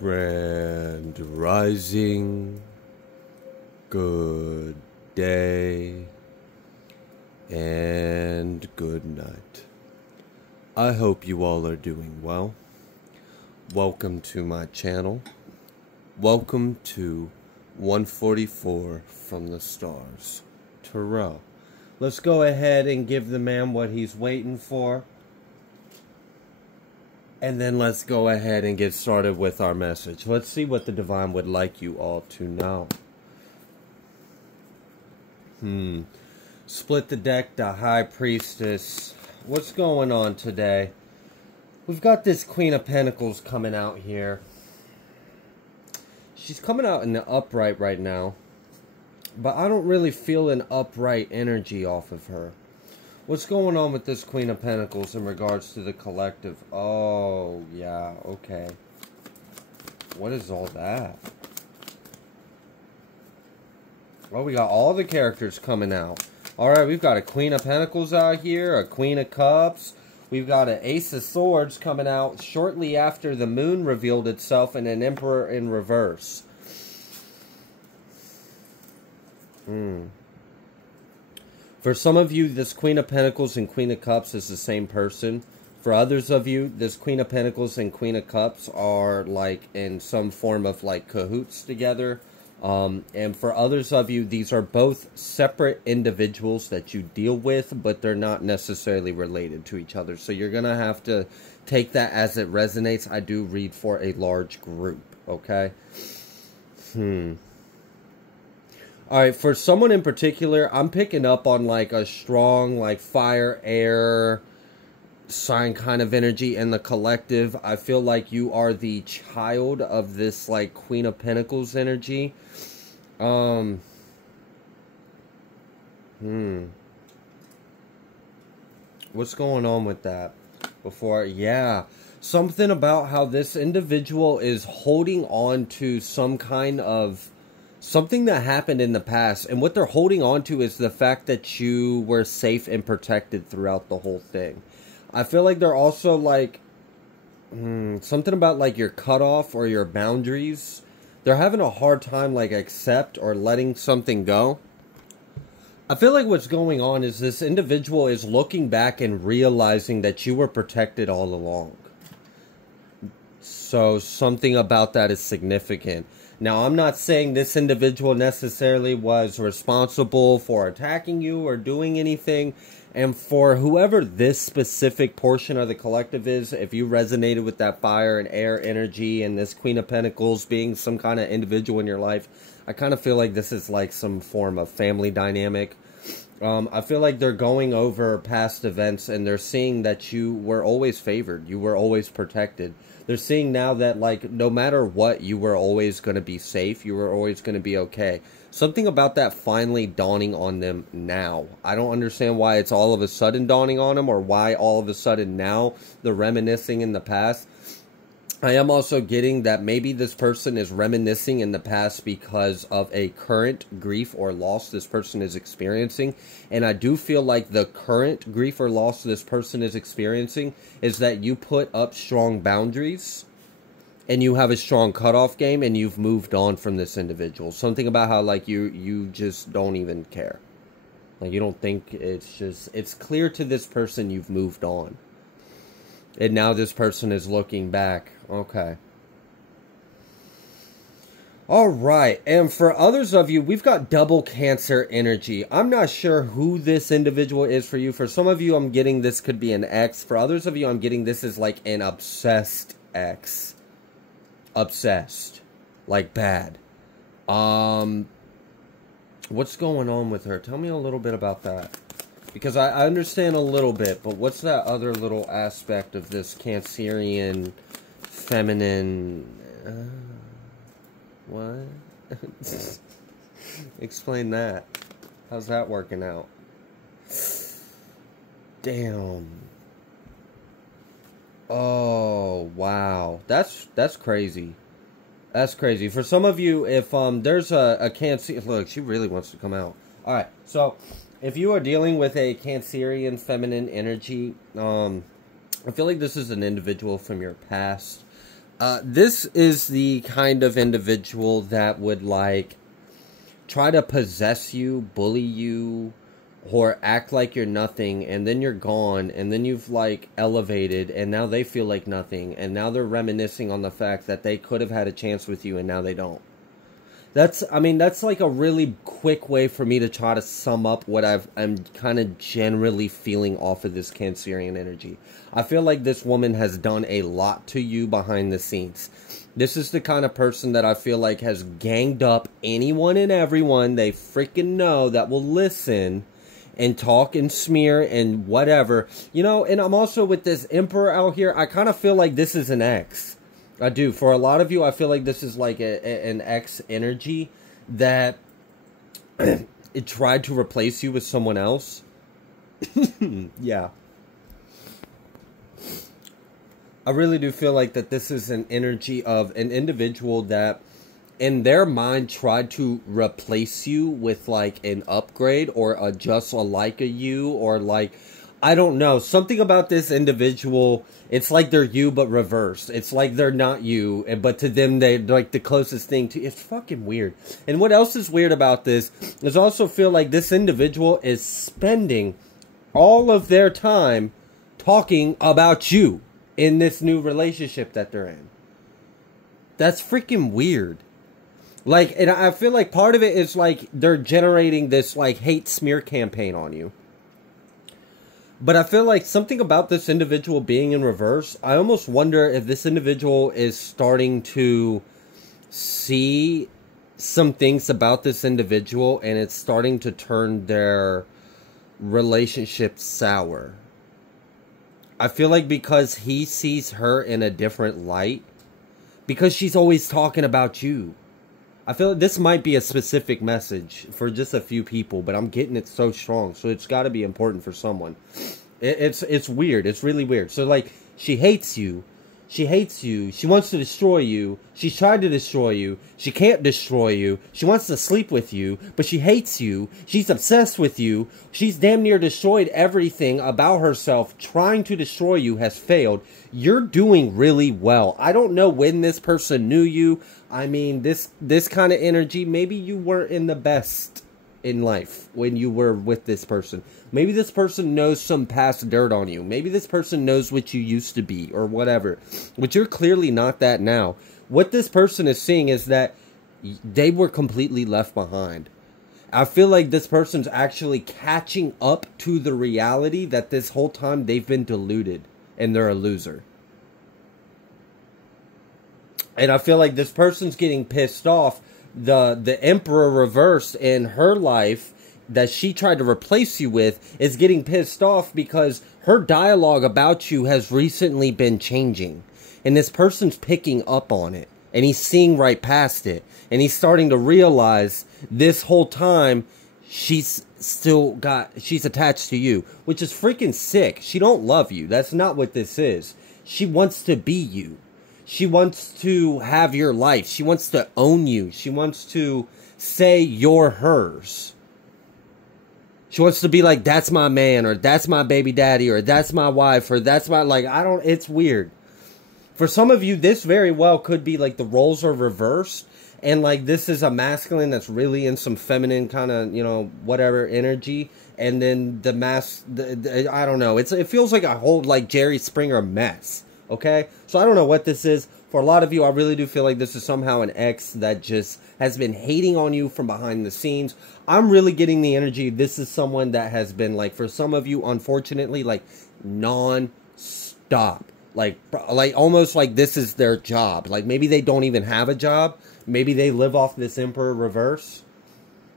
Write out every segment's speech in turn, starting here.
Grand rising, good day, and good night. I hope you all are doing well. Welcome to my channel. Welcome to 144 from the stars. Tarot. Let's go ahead and give the man what he's waiting for. And then let's go ahead and get started with our message. Let's see what the divine would like you all to know. Split the deck, the High Priestess. What's going on today? We've got this Queen of Pentacles coming out here. She's coming out in the upright right now. But I don't really feel an upright energy off of her. What's going on with this Queen of Pentacles in regards to the collective? Oh, yeah, okay. What is all that? Well, we got all the characters coming out. Alright, we've got a Queen of Pentacles out here, a Queen of Cups. We've got an Ace of Swords coming out shortly after the moon revealed itself, and an Emperor in reverse. For some of you, this Queen of Pentacles and Queen of Cups is the same person. For others of you, this Queen of Pentacles and Queen of Cups are like in some form of like cahoots together. And for others of you, these are both separate individuals that you deal with, but they're not necessarily related to each other. So you're going to have to take that as it resonates. I do read for a large group, okay? Alright, for someone in particular, I'm picking up on like a strong like fire, air sign kind of energy in the collective. I feel like you are the child of this like Queen of Pentacles energy. What's going on with that? Yeah. Something about how this individual is holding on to some kind of something that happened in the past, and what they're holding on to is the fact that you were safe and protected throughout the whole thing. I feel like they're also like something about like your cutoff or your boundaries. They're having a hard time like accept or letting something go. I feel like what's going on is this individual is looking back and realizing that you were protected all along. So something about that is significant. Now, I'm not saying this individual necessarily was responsible for attacking you or doing anything. And for whoever this specific portion of the collective is, if you resonated with that fire and air energy and this Queen of Pentacles being some kind of individual in your life, I kind of feel like this is like some form of family dynamic. I feel like they're going over past events and they're seeing that you were always favored. You were always protected. They're seeing now that, like, no matter what, you were always going to be safe. You were always going to be okay. Something about that finally dawning on them now. I don't understand why it's all of a sudden dawning on them, or why all of a sudden now they're reminiscing in the past. I am also getting that maybe this person is reminiscing in the past because of a current grief or loss this person is experiencing. And I do feel like the current grief or loss this person is experiencing is that you put up strong boundaries and you have a strong cutoff game and you've moved on from this individual. Something about how like you just don't even care. Like you don't think it's clear to this person you've moved on. And now this person is looking back. Okay. Alright. And for others of you, we've got double Cancer energy. I'm not sure who this individual is for you. For some of you, I'm getting this could be an ex. For others of you, I'm getting this is like an obsessed ex. Obsessed. Like bad. What's going on with her? Tell me a little bit about that. Because I understand a little bit, but what's that other little aspect of this Cancerian, feminine... what? Explain that. How's that working out? Damn. Oh, wow. That's crazy. That's crazy. For some of you, if there's a Cancer... Look, she really wants to come out. Alright, so... if you are dealing with a Cancerian feminine energy, I feel like this is an individual from your past. This is the kind of individual that would like try to possess you, bully you, or act like you're nothing, and then you're gone, and then you've like elevated, and now they feel like nothing, and now they're reminiscing on the fact that they could have had a chance with you and now they don't. That's like a really quick way for me to try to sum up what I'm kind of generally feeling off of this Cancerian energy. I feel like this woman has done a lot to you behind the scenes. This is the kind of person that I feel like has ganged up anyone and everyone they freaking know that will listen and talk and smear and whatever. You know, and I'm also with this Emperor out here. I kind of feel like this is an ex. I do. For a lot of you, I feel like this is like an ex energy that it tried to replace you with someone else. Yeah. I really do feel like that this is an energy of an individual that in their mind tried to replace you with like an upgrade or a just a like a you, or like, I don't know, something about this individual. It's like they're you but reversed. It's like they're not you, but to them they're like the closest thing to. It's fucking weird. And what else is weird about this is I also feel like this individual is spending all of their time talking about you in this new relationship that they're in. That's freaking weird. Like, and I feel like part of it is like they're generating this like hate smear campaign on you. But I feel like something about this individual being in reverse, I almost wonder if this individual is starting to see some things about this individual and it's starting to turn their relationship sour. I feel like because he sees her in a different light, because she's always talking about you. I feel like this might be a specific message for just a few people, but I'm getting it so strong, so it's got to be important for someone. It's weird. It's really weird. So, like, she hates you. She hates you. She wants to destroy you. She's tried to destroy you. She can't destroy you. She wants to sleep with you, but she hates you. She's obsessed with you. She's damn near destroyed everything about herself. Trying to destroy you has failed. You're doing really well. I don't know when this person knew you. I mean, this kind of energy, maybe you weren't in the best in life when you were with this person. Maybe this person knows some past dirt on you. Maybe this person knows what you used to be or whatever. But you're clearly not that now. What this person is seeing is that they were completely left behind. I feel like this person's actually catching up to the reality that this whole time they've been deluded and they're a loser. And I feel like this person's getting pissed off. The Emperor reversed in her life that she tried to replace you with is getting pissed off because her dialogue about you has recently been changing. And this person's picking up on it. And he's seeing right past it. And he's starting to realize this whole time she's attached to you. Which is freaking sick. She don't love you. That's not what this is. She wants to be you. She wants to have your life. She wants to own you. She wants to say you're hers. She wants to be like, that's my man, or that's my baby daddy, or that's my wife, or that's my, like, it's weird. For some of you, this very well could be like the roles are reversed, and like this is a masculine that's really in some feminine kind of, you know, whatever energy, and then I don't know, it feels like a whole, like, Jerry Springer mess, okay? So I don't know what this is. For a lot of you, I really do feel like this is somehow an ex that just has been hating on you from behind the scenes. I'm really getting the energy. This is someone that has been, like, for some of you, unfortunately, like, non-stop. Like almost like this is their job. Like, maybe they don't even have a job. Maybe they live off this Emperor reverse.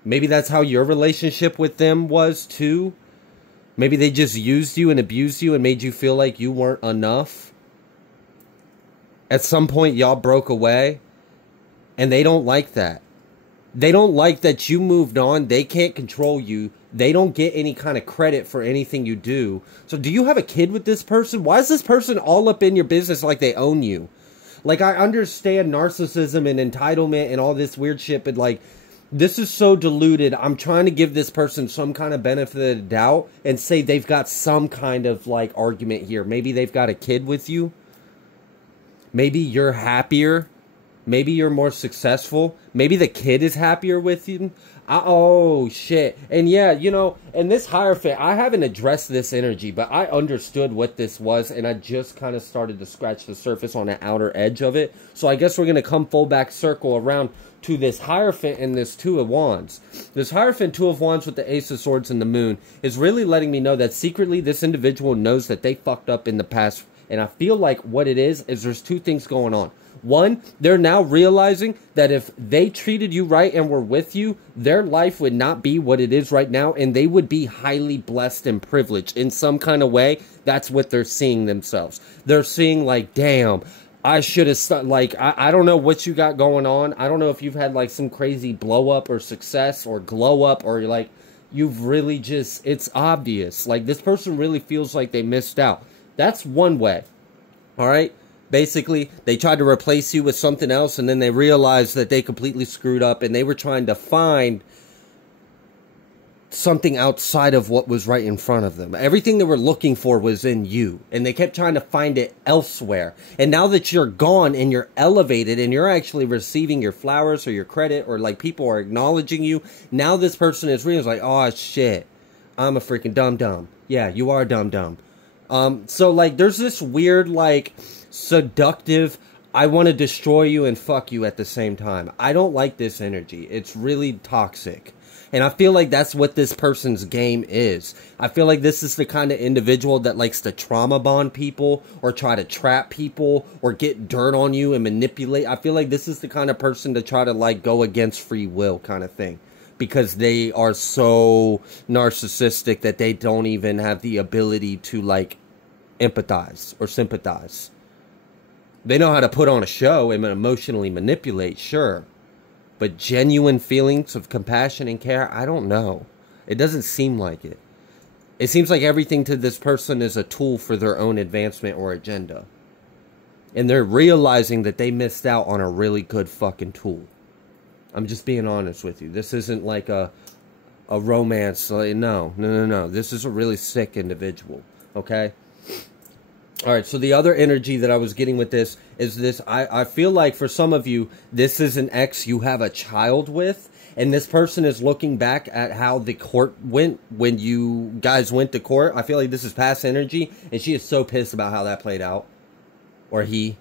Maybe that's how your relationship with them was, too. Maybe they just used you and abused you and made you feel like you weren't enough. At some point, y'all broke away, and they don't like that. They don't like that you moved on. They can't control you. They don't get any kind of credit for anything you do. So do you have a kid with this person? Why is this person all up in your business like they own you? Like, I understand narcissism and entitlement and all this weird shit, but, like, this is so diluted. I'm trying to give this person some kind of benefit of the doubt and say they've got some kind of, like, argument here. Maybe they've got a kid with you. Maybe you're happier. Maybe you're more successful. Maybe the kid is happier with you. Oh, shit. And yeah, you know, and this Hierophant, I haven't addressed this energy, but I understood what this was, and I just kind of started to scratch the surface on the outer edge of it. So I guess we're going to come full back circle around to this Hierophant and this Two of Wands. This Hierophant, Two of Wands with the Ace of Swords and the Moon is really letting me know that secretly this individual knows that they fucked up in the past. And I feel like what it is there's two things going on. One, they're now realizing that if they treated you right and were with you, their life would not be what it is right now, and they would be highly blessed and privileged in some kind of way. That's what they're seeing themselves. They're seeing like, damn, I should have, like, I don't know what you got going on. I don't know if you've had like some crazy blow up or success or glow up, or like you've really just, it's obvious. Like this person really feels like they missed out. That's one way. All right. Basically, they tried to replace you with something else, and then they realized that they completely screwed up, and they were trying to find something outside of what was right in front of them. Everything they were looking for was in you, and they kept trying to find it elsewhere. And now that you're gone and you're elevated and you're actually receiving your flowers or your credit, or like people are acknowledging you, now this person is realizing like, oh shit, I'm a freaking dum-dum. Yeah, you are dum-dum. So like there's this weird like seductive, I want to destroy you and fuck you at the same time. I don't like this energy. It's really toxic. And I feel like that's what this person's game is. I feel like this is the kind of individual that likes to trauma bond people or try to trap people or get dirt on you and manipulate. I feel like this is the kind of person to try to like go against free will kind of thing. Because they are so narcissistic that they don't even have the ability to like empathize or sympathize. They know how to put on a show and emotionally manipulate, sure. But genuine feelings of compassion and care, I don't know. It doesn't seem like it. It seems like everything to this person is a tool for their own advancement or agenda. And they're realizing that they missed out on a really good fucking tool. I'm just being honest with you. This isn't like a romance. No. This is a really sick individual, okay? All right, so the other energy that I was getting with this is this. I feel like for some of you, this is an ex you have a child with, and this person is looking back at how the court went when you guys went to court. I feel like this is past energy, and she is so pissed about how that played out. Or he.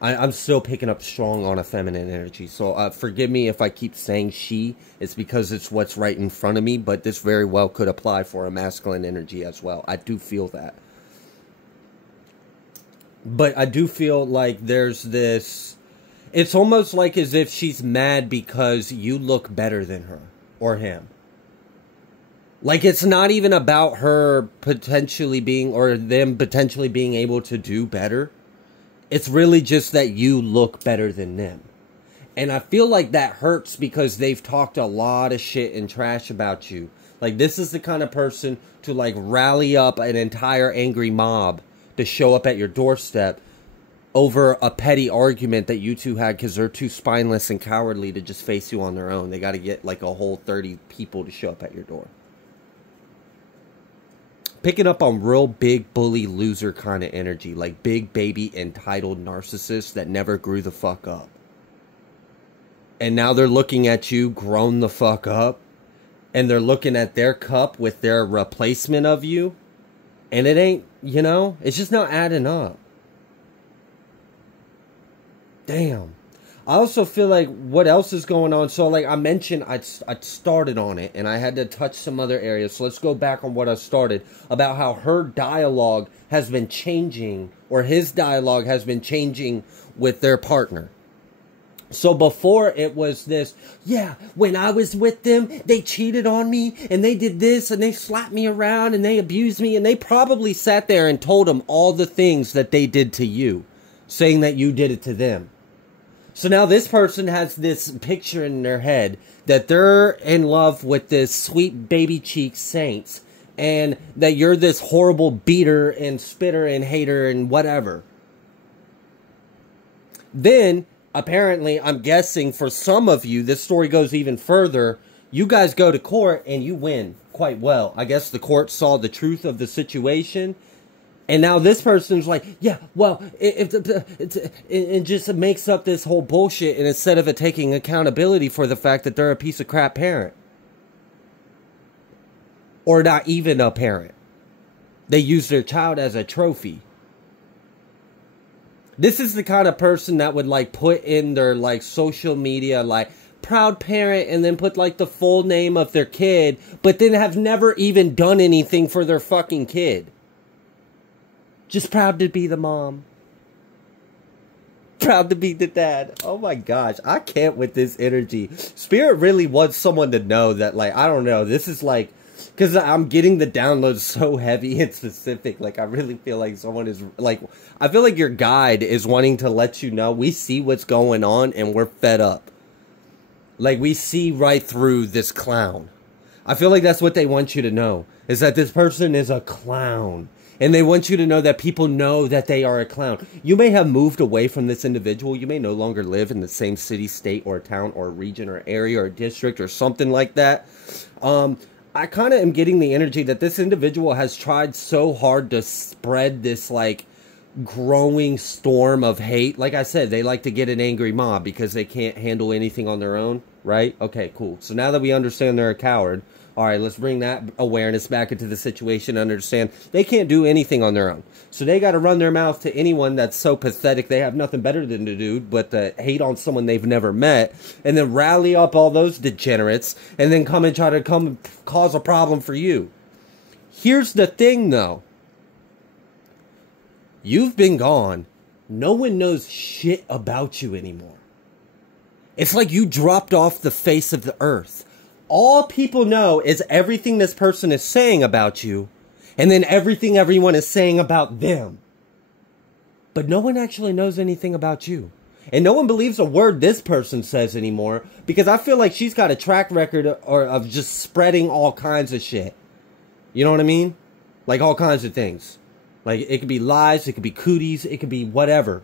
I'm still picking up strong on a feminine energy, so forgive me if I keep saying she. It's because it's what's right in front of me, but this very well could apply for a masculine energy as well. I do feel that. But I do feel like there's this, it's almost like as if she's mad because you look better than her or him. Like it's not even about her potentially being, or them potentially being able to do better. It's really just that you look better than them. And I feel like that hurts because they've talked a lot of shit and trash about you. Like this is the kind of person to like rally up an entire angry mob to show up at your doorstep over a petty argument that you two had because they're too spineless and cowardly to just face you on their own. They got to get like a whole 30 people to show up at your door. Picking up on real big bully loser kind of energy, like big baby entitled narcissists that never grew the fuck up. And now they're looking at you grown the fuck up, and they're looking at their cup with their replacement of you. And it ain't, you know, it's just not adding up. Damn. I also feel like what else is going on? So, like I mentioned, I started on it, and I had to touch some other areas. So let's go back on what I started about how her dialogue has been changing, or his dialogue has been changing with their partner. So before it was this, yeah, when I was with them, they cheated on me, and they did this, and they slapped me around, and they abused me, and they probably sat there and told him all the things that they did to you, saying that you did it to them. So now this person has this picture in their head that they're in love with this sweet baby cheek saints, and that you're this horrible beater and spitter and hater and whatever. Then apparently, I'm guessing for some of you, this story goes even further. You guys go to court and you win quite well. I guess the court saw the truth of the situation, And now this person's like, yeah, well, it just makes up this whole bullshit, and instead of it taking accountability for the fact that they're a piece of crap parent. Or not even a parent. They use their child as a trophy. This is the kind of person that would like put in their like social media like proud parent and then put like the full name of their kid, but then have never even done anything for their fucking kid. Just proud to be the mom. Proud to be the dad. Oh my gosh. I can't with this energy. Spirit really wants someone to know that, like, I don't know. This is like, because I'm getting the downloads so heavy and specific. Like, I really feel like someone is, like, I feel like your guide is wanting to let you know we see what's going on and we're fed up. Like, we see right through this clown. I feel like that's what they want you to know. Is that this person is a clown. And they want you to know that people know that they are a clown. You may have moved away from this individual. You may no longer live in the same city, state, or town, or region, or area, or district, or something like that. I kind of am getting the energy that this individual has tried so hard to spread this, like, growing storm of hate. Like I said, they like to get an angry mob because they can't handle anything on their own, right? Okay, cool. So now that we understand they're a coward, all right, let's bring that awareness back into the situation and understand they can't do anything on their own. So they got to run their mouth to anyone that's so pathetic they have nothing better than to do but to hate on someone they've never met, and then rally up all those degenerates and then come and try to come cause a problem for you. Here's the thing, though. You've been gone. No one knows shit about you anymore. It's like you dropped off the face of the earth. All people know is everything this person is saying about you, and then everything everyone is saying about them. But no one actually knows anything about you. And no one believes a word this person says anymore, because I feel like she's got a track record of just spreading all kinds of shit. You know what I mean? Like all kinds of things. Like it could be lies, it could be cooties, it could be whatever.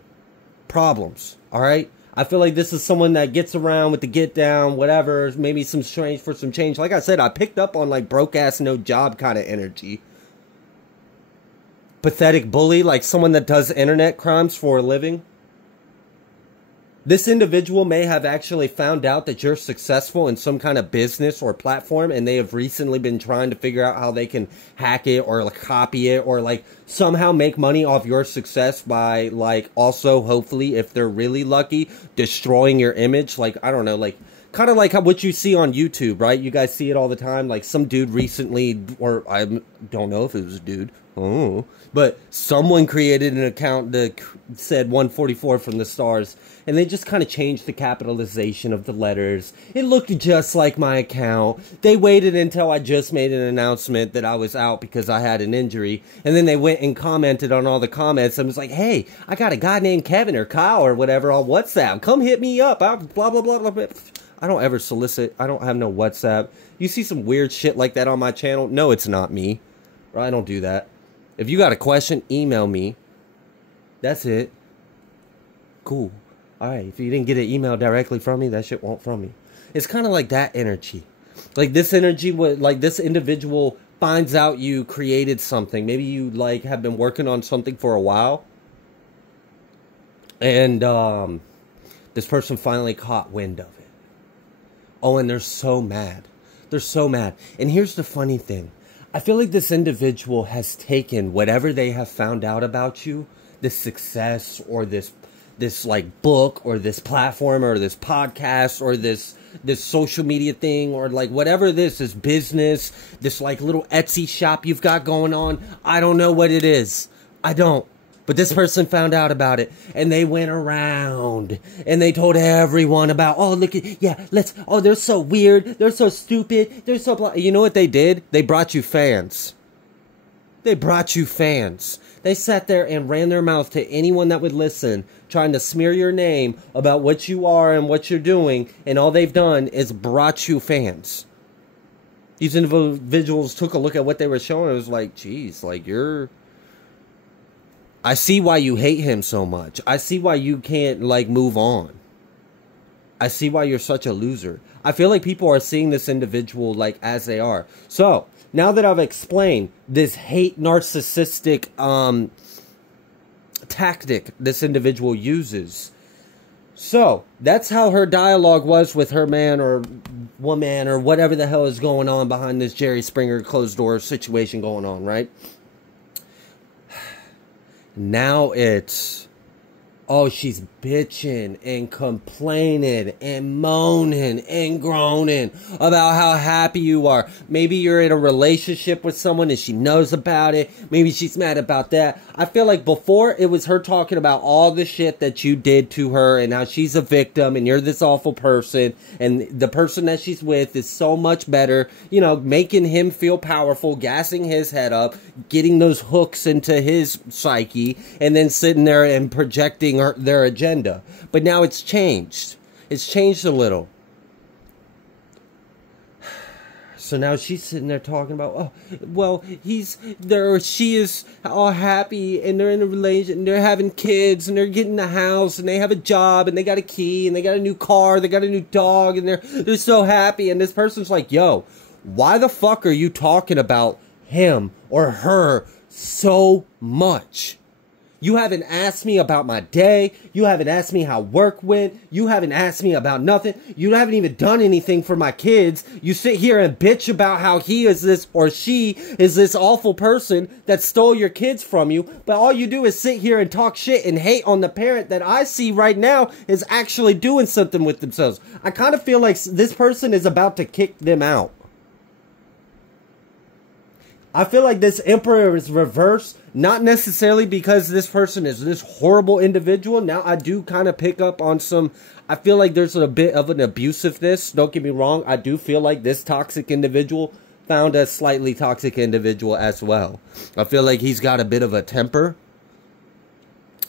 Problems, alright? I feel like this is someone that gets around with the get down, whatever, maybe some strange for some change. Like I said, I picked up on like broke ass, no job kind of energy. Pathetic bully, like someone that does internet crimes for a living. This individual may have actually found out that you're successful in some kind of business or platform, and they have recently been trying to figure out how they can hack it or like copy it or like somehow make money off your success by like also hopefully, if they're really lucky, destroying your image. Like, I don't know, like kind of like what you see on YouTube, right? You guys see it all the time. Like some dude recently, or I don't know if it was a dude. Oh, but someone created an account that said 144 from the stars, and they just kind of changed the capitalization of the letters. It looked just like my account. They waited until I just made an announcement that I was out because I had an injury, and then they went and commented on all the comments and was like, hey, I got a guy named Kevin or Kyle or whatever on WhatsApp. Come hit me up. Blah, blah, blah, blah. I don't ever solicit. I don't have no WhatsApp. You see some weird shit like that on my channel? No, it's not me. I don't do that. If you got a question, email me. That's it. Cool. Alright, if you didn't get an email directly from me, that shit won't from me. It's kind of like that energy. Like this energy, like this individual finds out you created something. Maybe you like have been working on something for a while. And this person finally caught wind of it. Oh, and they're so mad. They're so mad. And here's the funny thing. I feel like this individual has taken whatever they have found out about you, this success or this like book or this platform or this podcast or this social media thing or like whatever this business, this like little Etsy shop you've got going on. I don't know what it is. I don't. But this person found out about it, and they went around, and they told everyone about, oh, look at, yeah, oh, they're so weird, they're so stupid, they're so blah. You know what they did? They brought you fans. They brought you fans. They sat there and ran their mouth to anyone that would listen, trying to smear your name about what you are and what you're doing, and all they've done is brought you fans. These individuals took a look at what they were showing, and it was like, geez, like, I see why you hate him so much. I see why you can't, like, move on. I see why you're such a loser. I feel like people are seeing this individual like as they are. So now that I've explained this hate narcissistic tactic this individual uses, so that's how her dialogue was with her man or woman or whatever the hell is going on behind this Jerry Springer closed door situation going on, right? Now it's, oh, she's bitching and complaining and moaning and groaning about how happy you are. Maybe you're in a relationship with someone and she knows about it. Maybe she's mad about that. I feel like before it was her talking about all the shit that you did to her and how she's a victim and you're this awful person and the person that she's with is so much better, you know, making him feel powerful, gassing his head up, getting those hooks into his psyche, and then sitting there and projecting their agenda. But now it's changed. It's changed a little. So now she's sitting there talking about, oh, well, he's there, or she is all happy, and they're in a relation, and they're having kids, and they're getting a house, and they have a job, and they got a key, and they got a new car, they got a new dog, and they're so happy. And this person's like, yo, why the fuck are you talking about him or her so much? You haven't asked me about my day. You haven't asked me how work went. You haven't asked me about nothing. You haven't even done anything for my kids. You sit here and bitch about how he is this or she is this awful person that stole your kids from you. But all you do is sit here and talk shit and hate on the parent that I see right now is actually doing something with themselves. I kind of feel like this person is about to kick them out. I feel like this Emperor is reversed, not necessarily because this person is this horrible individual. Now, I do kind of pick up on some, I feel like there's a bit of an abusiveness. Don't get me wrong. I do feel like this toxic individual found a slightly toxic individual as well. I feel like he's got a bit of a temper.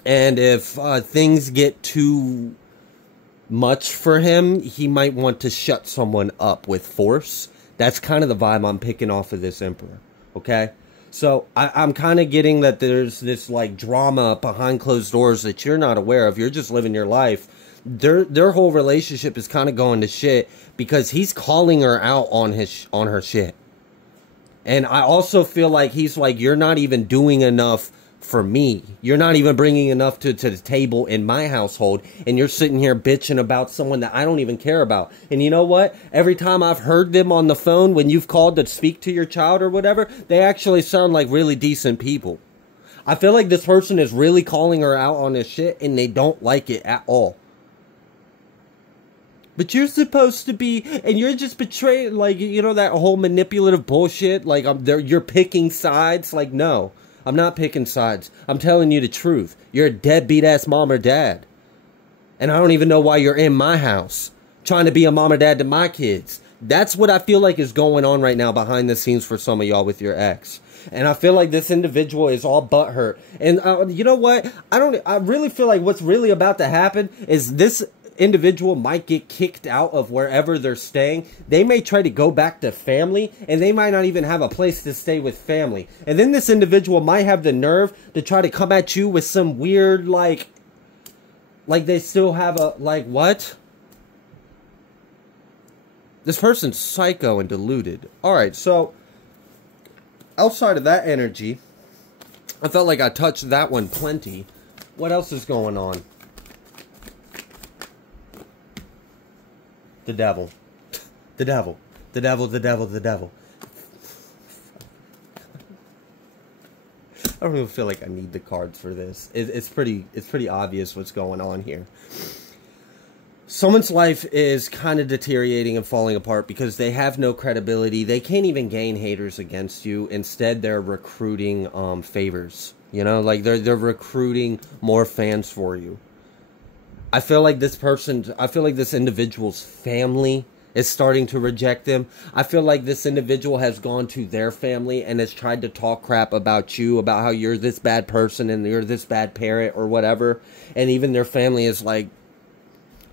And if things get too much for him, he might want to shut someone up with force. That's kind of the vibe I'm picking off of this Emperor. Okay, so I'm kind of getting that there's this like drama behind closed doors that you're not aware of. You're just living your life. Their whole relationship is kind of going to shit because he's calling her out on her shit. And I also feel like he's like, you're not even doing enough for me. You're not even bringing enough to the table in my household, and you're sitting here bitching about someone that I don't even care about. And you know what? Every time I've heard them on the phone when you've called to speak to your child or whatever, they actually sound like really decent people. I feel like this person is really calling her out on this shit, and they don't like it at all. But you're supposed to be, and you're just betraying, like, you know, that whole manipulative bullshit, like, you're picking sides. Like, no. I'm not picking sides. I'm telling you the truth. You're a deadbeat ass mom or dad. And I don't even know why you're in my house trying to be a mom or dad to my kids. That's what I feel like is going on right now behind the scenes for some of y'all with your ex. And I feel like this individual is all butthurt. And you know what? I really feel like what's really about to happen is this individual might get kicked out of wherever they're staying. They may try to go back to family, and they might not even have a place to stay with family. And then this individual might have the nerve to try to come at you with some weird, like they still have a, like, what? This person's psycho and deluded. Alright, so outside of that energy, I felt like I touched that one plenty. What else is going on? The devil. The devil. The devil, the devil, the devil. I don't even feel like I need the cards for this. It's pretty obvious what's going on here. Someone's life is kind of deteriorating and falling apart because they have no credibility. They can't even gain haters against you. Instead, they're recruiting favors. You know, like they're recruiting more fans for you. I feel like this individual's family is starting to reject them. I feel like this individual has gone to their family and has tried to talk crap about you, about how you're this bad person and you're this bad parent or whatever. And even their family is like,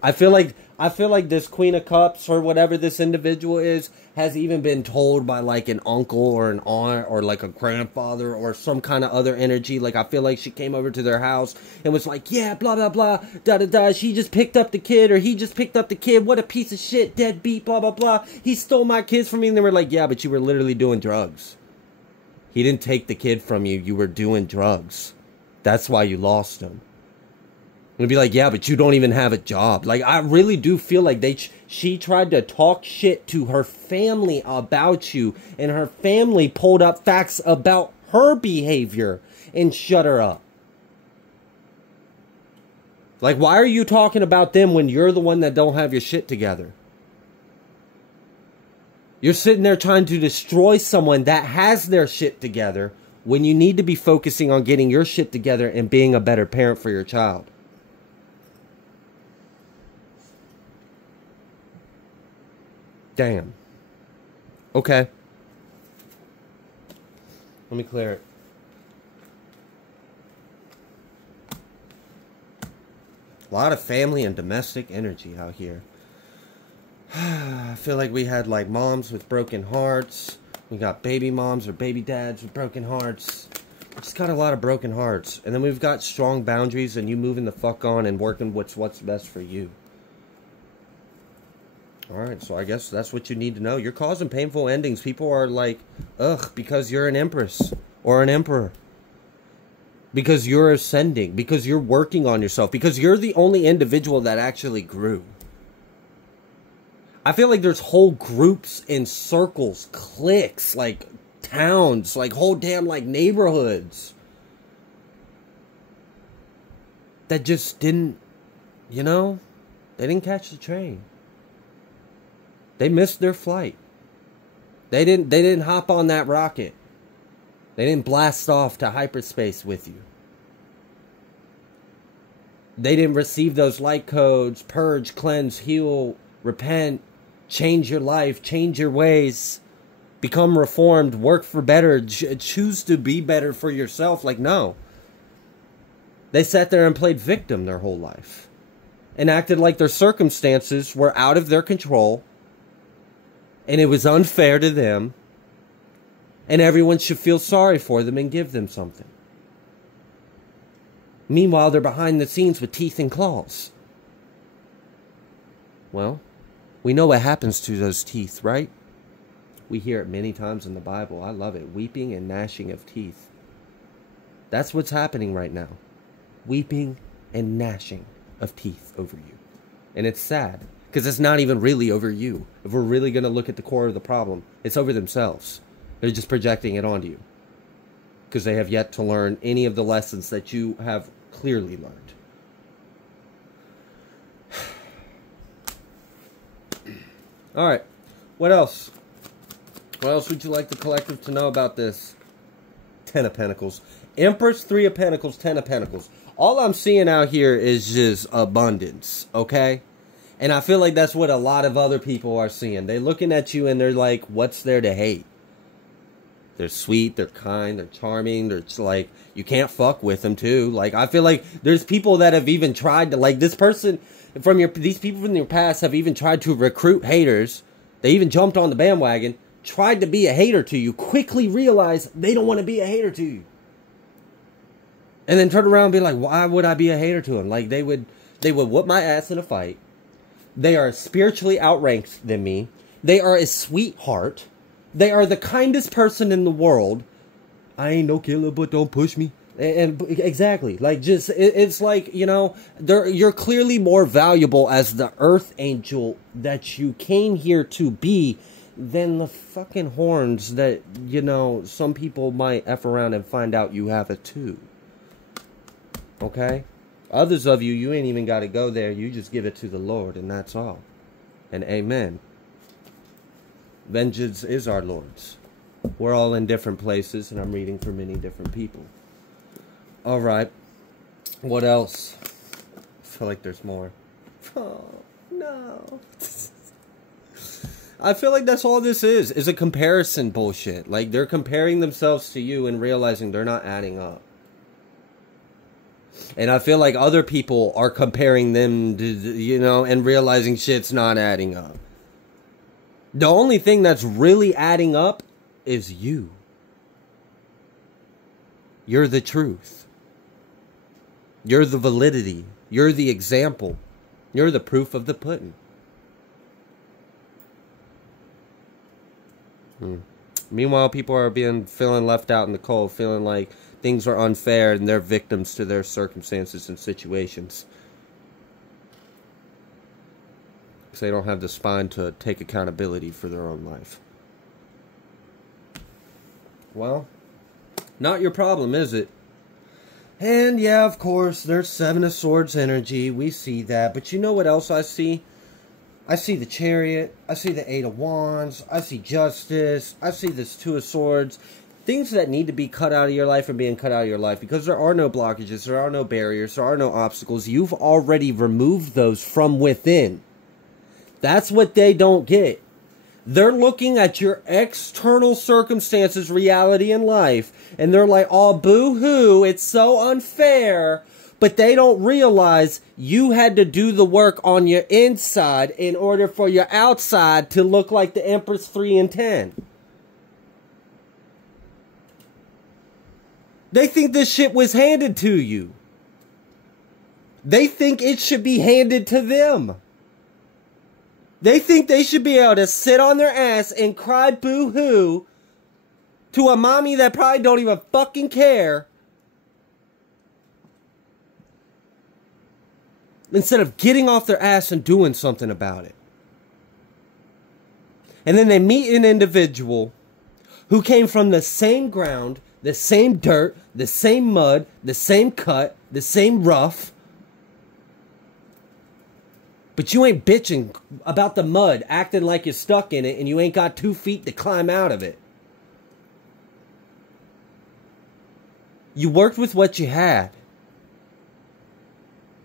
I feel like this Queen of Cups or whatever this individual is has even been told by like an uncle or an aunt or like a grandfather or some kind of other energy. Like I feel like she came over to their house and was like, yeah, blah blah blah, da da da. She just picked up the kid, or he just picked up the kid. What a piece of shit, deadbeat, blah blah blah. He stole my kids from me, and they were like, yeah, but you were literally doing drugs. He didn't take the kid from you. You were doing drugs. That's why you lost him. And be like, yeah, but you don't even have a job. Like, I really do feel like she tried to talk shit to her family about you, and her family pulled up facts about her behavior and shut her up. Like, why are you talking about them when you're the one that don't have your shit together? You're sitting there trying to destroy someone that has their shit together when you need to be focusing on getting your shit together and being a better parent for your child. Damn. Okay. Let me clear it. A lot of family and domestic energy out here. I feel like we had like moms with broken hearts. We got baby moms or baby dads with broken hearts. We just got a lot of broken hearts. And then we've got strong boundaries and you moving the fuck on and working what's best for you. Alright, so I guess that's what you need to know. You're causing painful endings. People are like, ugh, because you're an empress or an emperor. Because you're ascending. Because you're working on yourself. Because you're the only individual that actually grew. I feel like there's whole groups and circles, cliques, like towns, like whole damn like neighborhoods that just didn't, you know, they didn't catch the train. They missed their flight. They didn't hop on that rocket. They didn't blast off to hyperspace with you. They didn't receive those light codes, purge, cleanse, heal, repent, change your life, change your ways, become reformed, work for better, choose to be better for yourself. Like, no. They sat there and played victim their whole life and acted like their circumstances were out of their control and it was unfair to them and everyone should feel sorry for them and give them something. Meanwhile, they're behind the scenes with teeth and claws. Well, we know what happens to those teeth, right? We hear it many times in the Bible. I love it. Weeping and gnashing of teeth. That's what's happening right now. Weeping and gnashing of teeth over you. And it's sad, because it's not even really over you. If we're really going to look at the core of the problem, it's over themselves. They're just projecting it onto you. Because they have yet to learn any of the lessons that you have clearly learned. Alright, what else? What else would you like the collective to know about this? 10 of Pentacles. Empress, 3 of Pentacles, 10 of Pentacles. All I'm seeing out here is just abundance, okay? And I feel like that's what a lot of other people are seeing. They're looking at you and they're like, what's there to hate? They're sweet, they're kind, they're charming, they're just like, you can't fuck with them too. Like, I feel like there's people that have even tried to, like, this person from these people from your past have even tried to recruit haters. They even jumped on the bandwagon, tried to be a hater to you, quickly realized they don't want to be a hater to you. And then turn around and be like, why would I be a hater to him? Like, they would whoop my ass in a fight. They are spiritually outranked than me. They are a sweetheart. They are the kindest person in the world. I ain't no killer, but don't push me. And exactly, like, just, it's like, you know, you're clearly more valuable as the earth angel that you came here to be than the fucking horns that, you know, some people might F around and find out you have it too. Okay? Others of you, you ain't even got to go there. You just give it to the Lord, and that's all. And amen. Vengeance is our Lord's. We're all in different places, and I'm reading for many different people. Alright. What else? I feel like there's more. Oh, no. I feel like that's all this is a comparison bullshit. Like, they're comparing themselves to you and realizing they're not adding up. And I feel like other people are comparing them to, you know, and realizing shit's not adding up. The only thing that's really adding up is you. You're the truth. You're the validity. You're the example. You're the proof of the pudding. Meanwhile, people are feeling left out in the cold, feeling like things are unfair and they're victims to their circumstances and situations. Because they don't have the spine to take accountability for their own life. Well, not your problem, is it? And yeah, of course, there's Seven of Swords energy. We see that. But you know what else I see? I see the Chariot. I see the Eight of Wands. I see Justice. I see this Two of Swords. Things that need to be cut out of your life are being cut out of your life because there are no blockages. There are no barriers. There are no obstacles. You've already removed those from within. That's what they don't get. They're looking at your external circumstances, reality, and life, and they're like, oh, boo-hoo, it's so unfair. But they don't realize you had to do the work on your inside in order for your outside to look like the Empress 3 and 10. They think this shit was handed to you. They think it should be handed to them. They think they should be able to sit on their ass and cry boo-hoo to a mommy that probably don't even fucking care, instead of getting off their ass and doing something about it. And then they meet an individual who came from the same ground, the same dirt, the same mud, the same cut, the same rough. But you ain't bitching about the mud, acting like you're stuck in it and you ain't got 2 feet to climb out of it. You worked with what you had.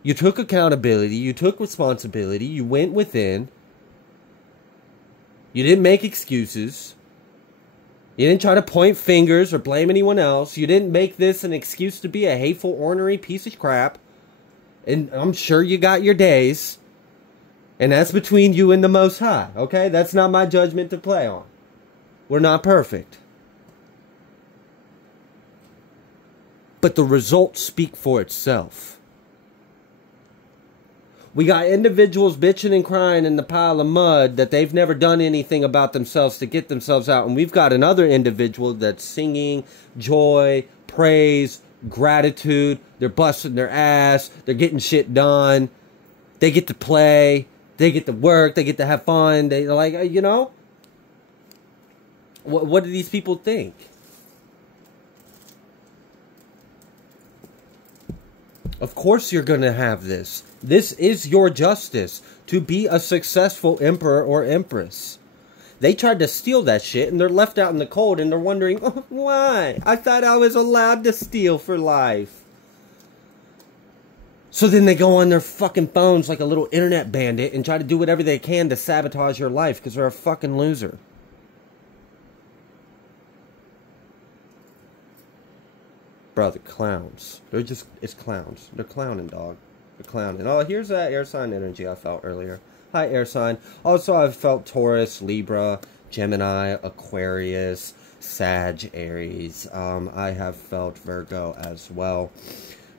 You took accountability, you took responsibility, you went within. You didn't make excuses. You didn't try to point fingers or blame anyone else. You didn't make this an excuse to be a hateful, ornery piece of crap. And I'm sure you got your days. And that's between you and the Most High, okay? That's not my judgment to play on. We're not perfect. But the results speak for itself. We got individuals bitching and crying in the pile of mud that they've never done anything about themselves to get themselves out. And we've got another individual that's singing joy, praise, gratitude. They're busting their ass. They're getting shit done. They get to play. They get to work. They get to have fun. They like, you know. What do these people think? Of course you're going to have this. This is your justice, to be a successful emperor or empress. They tried to steal that shit and they're left out in the cold and they're wondering, oh, why? I thought I was allowed to steal for life. So then they go on their fucking phones like a little internet bandit and try to do whatever they can to sabotage your life because they're a fucking loser. Bro, the clowns. They're just, it's clowns. They're clowning, dog. They're clowning. Oh, here's that air sign energy I felt earlier. Hi, air sign. Also, I've felt Taurus, Libra, Gemini, Aquarius, Sag, Aries. I have felt Virgo as well.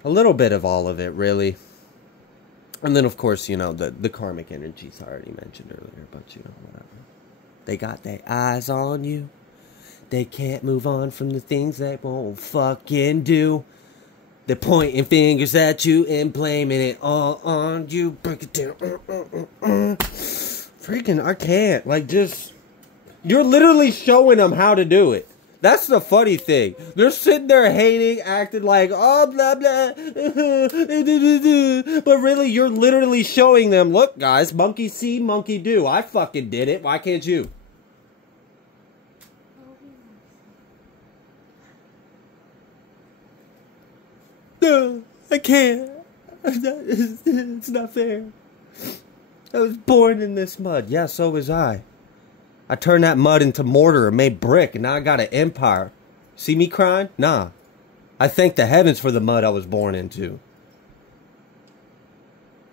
A little bit of all of it, really. And then, of course, you know, the karmic energies I already mentioned earlier. But, you know, whatever. They got their eyes on you. They can't move on from the things they won't fucking do. They're pointing fingers at you and blaming it all on you. Break it down. Freaking, I can't. Like, just... You're literally showing them how to do it. That's the funny thing. They're sitting there hating, acting like, oh, blah, blah. But really, you're literally showing them, look, guys, monkey see, monkey do. I fucking did it. Why can't you? No, I can't. It's not fair. I was born in this mud. Yeah, so was I. I turned that mud into mortar and made brick, and now I got an empire. See me crying? Nah. I thank the heavens for the mud I was born into.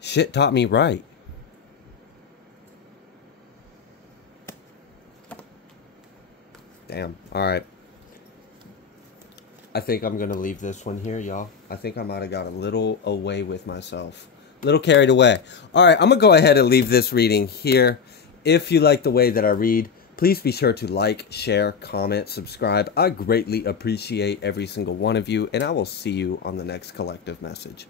Shit taught me right. Damn. Alright. I think I'm going to leave this one here, y'all. I think I might have got a little away with myself. A little carried away. Alright, I'm going to go ahead and leave this reading here. If you like the way that I read, please be sure to like, share, comment, subscribe. I greatly appreciate every single one of you, and I will see you on the next collective message.